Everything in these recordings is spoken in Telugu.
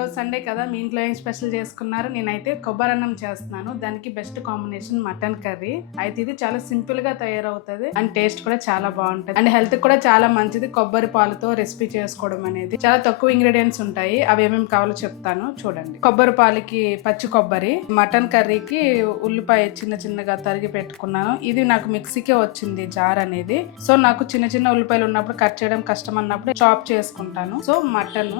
ఈరోజు సండే కదా, మీ ఇంట్లో ఏం స్పెషల్ చేసుకున్నారు? నేనైతే కొబ్బరి అన్నం చేస్తున్నాను. దానికి బెస్ట్ కాంబినేషన్ మటన్ కర్రీ. అయితే ఇది చాలా సింపుల్ గా తయారవుతుంది అండ్ టేస్ట్ కూడా చాలా బాగుంటుంది అండ్ హెల్త్ కూడా చాలా మంచిది. కొబ్బరి పాలతో రెసిపీ చేసుకోవడం అనేది చాలా తక్కువ ఇంగ్రీడియంట్స్ ఉంటాయి. అవి ఏమేమి కావాలో చెప్తాను చూడండి. కొబ్బరి పాలకి పచ్చి కొబ్బరి, మటన్ కర్రీకి ఉల్లిపాయ చిన్న చిన్నగా తరిగి పెట్టుకున్నాను. ఇది నాకు మిక్సీకే వచ్చింది జార్ అనేది. సో నాకు చిన్న చిన్న ఉల్లిపాయలు ఉన్నప్పుడు కట్ చేయడం కష్టం అన్నప్పుడు చాప్ చేసుకుంటాను. సో మటన్,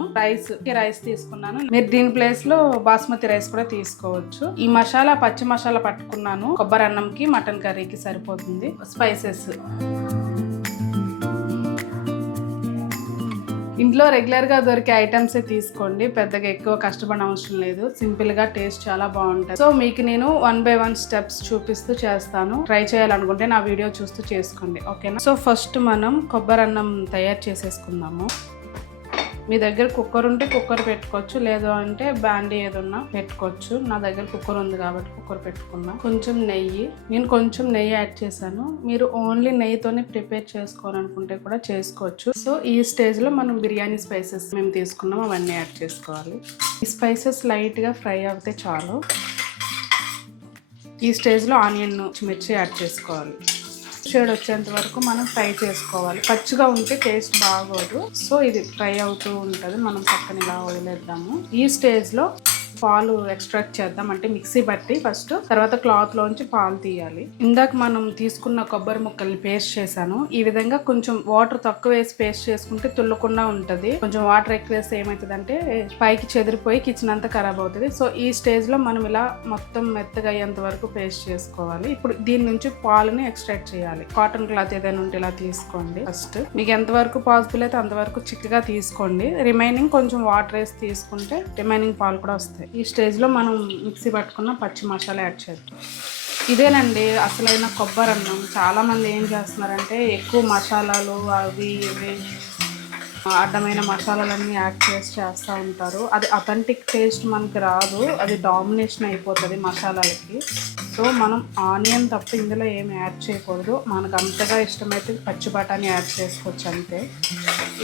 రైస్ తీసుకున్నాను. మీరు దీని ప్లేస్ లో బాస్మతి రైస్ కూడా తీసుకోవచ్చు. ఈ మసాలా పచ్చి మసాలా పట్టుకున్నాను. కొబ్బరి అన్నంకి మటన్ కర్రీకి సరిపోతుంది. స్పైసెస్ ఇంట్లో రెగ్యులర్ గా దొరికే ఐటమ్స్ తీసుకోండి. పెద్దగా ఎక్కువ కష్టపడిన అవసరం లేదు. సింపుల్ గా టేస్ట్ చాలా బాగుంటుంది. సో మీకు నేను 1 by 1 స్టెప్స్ చూపిస్తూ చేస్తాను. ట్రై చేయాలనుకుంటే నా వీడియో చూస్తూ చేసుకోండి, ఓకేనా? సో ఫస్ట్ మనం కొబ్బరి అన్నం తయారు చేసేసుకుందాము. మీ దగ్గర కుక్కర్ ఉంటే కుక్కర్ పెట్టుకోవచ్చు, లేదు అంటే బ్యాండీ ఏదన్నా పెట్టుకోవచ్చు. నా దగ్గర కుక్కర్ ఉంది కాబట్టి కుక్కర్ పెట్టుకున్నా. కొంచెం నెయ్యి, నేను కొంచెం నెయ్యి యాడ్ చేశాను. మీరు ఓన్లీ నెయ్యితోనే ప్రిపేర్ చేసుకోవాలనుకుంటే కూడా చేసుకోవచ్చు. సో ఈ స్టేజ్ లో మనం బిర్యానీ స్పైసెస్ మేము తీసుకున్నాం అవన్నీ యాడ్ చేసుకోవాలి. ఈ స్పైసెస్ లైట్ గా ఫ్రై అవుతే చాలు. ఈ స్టేజ్ లో ఆనియన్, మిర్చి యాడ్ చేసుకోవాలి. షేడ్ వచ్చేంత వరకు మనం ఫ్రై చేసుకోవాలి. పచ్చిగా ఉంటే టేస్ట్ బాగోదు. సో ఇది ఫ్రై అవుతూ ఉంటుంది. మనం పక్కన ఇలా వదిలేద్దాము. ఈ స్టేజ్ లో పాలు ఎక్స్ట్రాక్ట్ చేద్దాం, అంటే మిక్సీ బట్టి ఫస్ట్, తర్వాత క్లాత్ లోంచి పాలు తీయాలి. ఇందాక మనం తీసుకున్న కొబ్బరి ముక్కల్ని పేస్ట్ చేశాను. ఈ విధంగా కొంచెం వాటర్ తక్కువ వేసి పేస్ట్ చేసుకుంటే తుల్లకుండా ఉంటది. కొంచెం వాటర్ ఎక్కువ వేస్తే ఏమవుతుందంటే పైకి చెదిరిపోయి కిచెన్ అంతా ఖరాబ్ అవుతుంది. సో ఈ స్టేజ్ లో మనం ఇలా మొత్తం మెత్తగా అయ్యేంత వరకు పేస్ట్ చేసుకోవాలి. ఇప్పుడు దీని నుంచి పాలుని ఎక్స్ట్రాక్ట్ చేయాలి. కాటన్ క్లాత్ ఏదైనా ఉంటే ఇలా తీసుకోండి. ఫస్ట్ మీకు ఎంత వరకు పాసిబుల్ అయితే అంతవరకు చిక్కగా తీసుకోండి. రిమైనింగ్ కొంచెం వాటర్ వేసి తీసుకుంటే రిమైనింగ్ పాలు కూడా వస్తాయి. ఈ స్టేజ్ లో మనం మిక్సీ పట్టుకున్న పచ్చి మసాలా యాడ్ చేద్దాం. ఇదేనండి అసలైన కొబ్బరి అన్నం. చాలా మంది ఏం చేస్తున్నారంటే ఎక్కువ మసాలాలు అవి ఇవి అడ్డమైన మసాలాలన్నీ యాడ్ చేస్తూ ఉంటారు. అది అథెంటిక్ టేస్ట్ మనకి రాదు. అది డామినేషన్ అయిపోతుంది మసాలాలకి. సో మనం ఆనియన్ తప్ప ఇందులో ఏమి యాడ్ చేయకూడదు. మనకు అంతగా ఇష్టమైతే పచ్చి బఠానీ యాడ్ చేసుకోవచ్చు అంతే.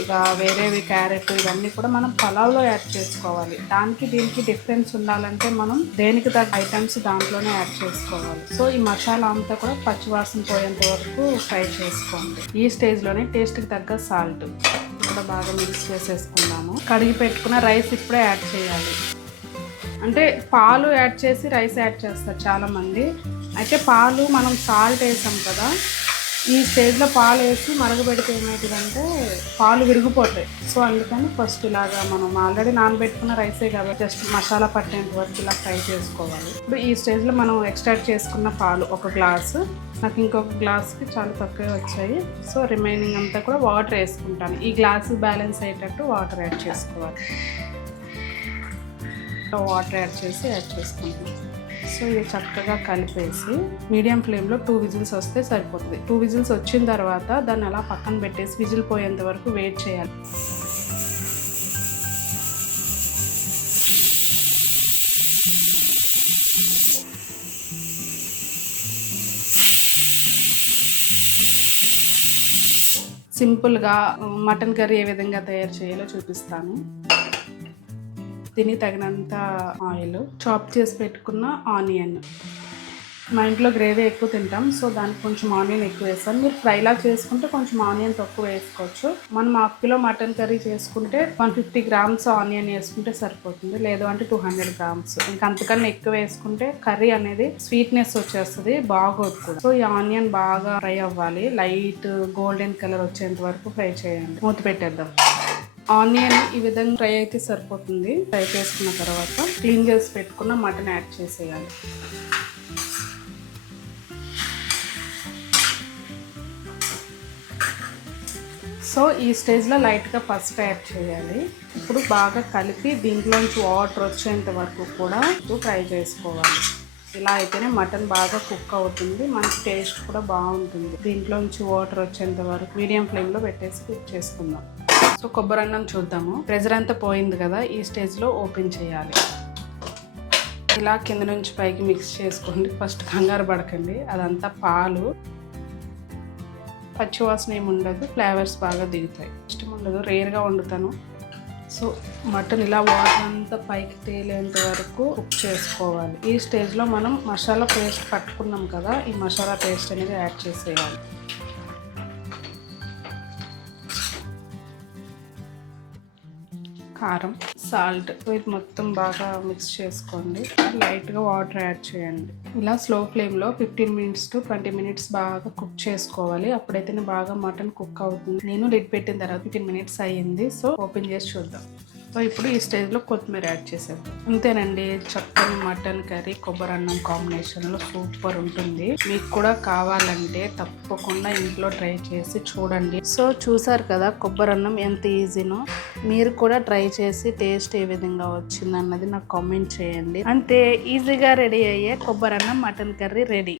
ఇక వేరేవి క్యారెట్ ఇవన్నీ కూడా మనం పలావ్లో యాడ్ చేసుకోవాలి. దానికి దీనికి డిఫరెన్స్ ఉండాలంటే మనం దేనికి తగ్గ ఐటమ్స్ దాంట్లోనే యాడ్ చేసుకోవాలి. సో ఈ మసాలా అంతా కూడా పచ్చివాసన పోయేంత వరకు ఫ్రై చేసుకోండి. ఈ స్టేజ్లోనే టేస్ట్కి తగ్గ సాల్ట్ కూడా బాగా మిక్స్ చేసేసుకుందాము. కడిగి పెట్టుకున్న రైస్ ఇప్పుడే యాడ్ చేయాలి. అంటే పాలు యాడ్ చేసి రైస్ యాడ్ చేస్తారు చాలామంది. అయితే పాలు మనం సాల్ట్ వేసాం కదా, ఈ స్టేజ్లో పాలు వేసి మరగబెడితే ఏమవుతుందంటే పాలు విరిగిపోతాయి. సో అందుకని ఫస్ట్ ఇలాగా మనం ఆల్రెడీ నానబెట్టుకున్న రైసే కాబట్టి జస్ట్ మసాలా పట్టేంత వరకు ఇలా ఫ్రై చేసుకోవాలి. ఇప్పుడు ఈ స్టేజ్లో మనం ఎక్స్ట్రాక్ట్ చేసుకున్న పాలు 1 గ్లాసు, నాకు ఇంకొక గ్లాస్కి చాలా తక్కువే వచ్చాయి. సో రిమైనింగ్ అంతా కూడా వాటర్ వేసుకుంటాను. ఈ గ్లాసు బ్యాలెన్స్ అయ్యేటట్టు వాటర్ యాడ్ చేసుకోవాలి. వాటర్ యాడ్ చేసుకుంటాం. సో ఇది చక్కగా కలిపేసి మీడియం ఫ్లేమ్లో 2 విజిల్స్ వస్తే సరిపోతుంది. 2 విజిల్స్ వచ్చిన తర్వాత దాన్ని అలా పక్కన పెట్టేసి విజిల్ పోయేంత వరకు వెయిట్ చేయాలి. సింపుల్గా మటన్ కర్రీ ఏ విధంగా తయారు చేయాలో చూపిస్తాను. దీనికి తగినంత ఆయిల్, చాప్ చేసి పెట్టుకున్న ఆనియన్. మా ఇంట్లో గ్రేవీ ఎక్కువ తింటాం, సో దానికి కొంచెం ఆనియన్ ఎక్కువ వేస్తాను. మీరు ఫ్రైలా చేసుకుంటే కొంచెం ఆనియన్ తక్కువ వేసుకోవచ్చు. మనం 1/2 కిలో మటన్ కర్రీ చేసుకుంటే 150 గ్రామ్స్ ఆనియన్ వేసుకుంటే సరిపోతుంది, లేదు అంటే 200 గ్రామ్స్. ఇంకా అంతకన్నా ఎక్కువ వేసుకుంటే కర్రీ అనేది స్వీట్నెస్ వచ్చేస్తుంది, బాగోదు కూడా. సో ఈ ఆనియన్ బాగా ఫ్రై అవ్వాలి. లైట్ గోల్డెన్ కలర్ వచ్చేంత వరకు ఫ్రై చేయండి. మూత పెట్టేద్దాం. ఆనియన్ ఈ విధంగా ఫ్రై అయితే సరిపోతుంది. ఫ్రై చేసుకున్న తర్వాత క్లీన్ చేసి పెట్టుకున్న మటన్ యాడ్ చేసేయాలి. సో ఈ స్టేజ్లో లైట్గా పసుపు యాడ్ చేయాలి. ఇప్పుడు బాగా కలిపి దీంట్లోంచి వాటర్ వచ్చేంత వరకు కూడా ఫ్రై చేసుకోవాలి. ఇలా అయితేనే మటన్ బాగా కుక్ అవుతుంది, మనకి టేస్ట్ కూడా బాగుంటుంది. దీంట్లోంచి వాటర్ వచ్చేంత వరకు మీడియం ఫ్లేమ్లో పెట్టేసి కుక్ చేసుకుందాం. సో కొబ్బరి అన్నం చూద్దాము. ప్రెజర్ అంతా పోయింది కదా, ఈ స్టేజ్లో ఓపెన్ చేయాలి. ఇలా కింద నుంచి పైకి మిక్స్ చేసుకోండి. ఫస్ట్ కంగారు పడకండి, అదంతా పాలు. పచ్చివాసన ఏమి ఉండదు, ఫ్లేవర్స్ బాగా దిగుతాయి. ఇష్టం ఉండదు, రేర్గా వండుతాను. సో మటన్ ఇలా వాటర్ అంతా పైకి తేలేంత వరకు కుక్ చేసుకోవాలి. ఈ స్టేజ్లో మనం మసాలా పేస్ట్ పట్టుకున్నాం కదా, ఈ మసాలా పేస్ట్ అనేది యాడ్ చేసేయాలి. కారం, సాల్ట్, ఇది మొత్తం బాగా మిక్స్ చేసుకోండి. లైట్గా వాటర్ యాడ్ చేయండి. ఇలా స్లో ఫ్లేమ్లో 15 minutes to 20 minutes బాగా కుక్ చేసుకోవాలి. అప్పుడైతేనే బాగా మటన్ కుక్ అవుతుంది. నేను లిడ్ పెట్టిన తర్వాత 15 minutes అయ్యింది. సో ఓపెన్ చేసి చూద్దాం. సో ఇప్పుడు ఈ స్టేజ్లో కొత్తిమీర యాడ్ చేసేద్దాం. అంతేనండి, చక్కని మటన్ కర్రీ కొబ్బరి అన్నం కాంబినేషన్లో సూపర్ ఉంటుంది. మీకు కూడా కావాలంటే తప్పకుండా ఇంట్లో ట్రై చేసి చూడండి. సో చూసారు కదా కొబ్బరి అన్నం ఎంత ఈజీనో. మీరు కూడా ట్రై చేసి టేస్ట్ ఏ విధంగా వచ్చింది అన్నది నాకు కామెంట్ చేయండి. అంతే, ఈజీగా రెడీ అయ్యే కొబ్బరి అన్నం మటన్ కర్రీ రెడీ.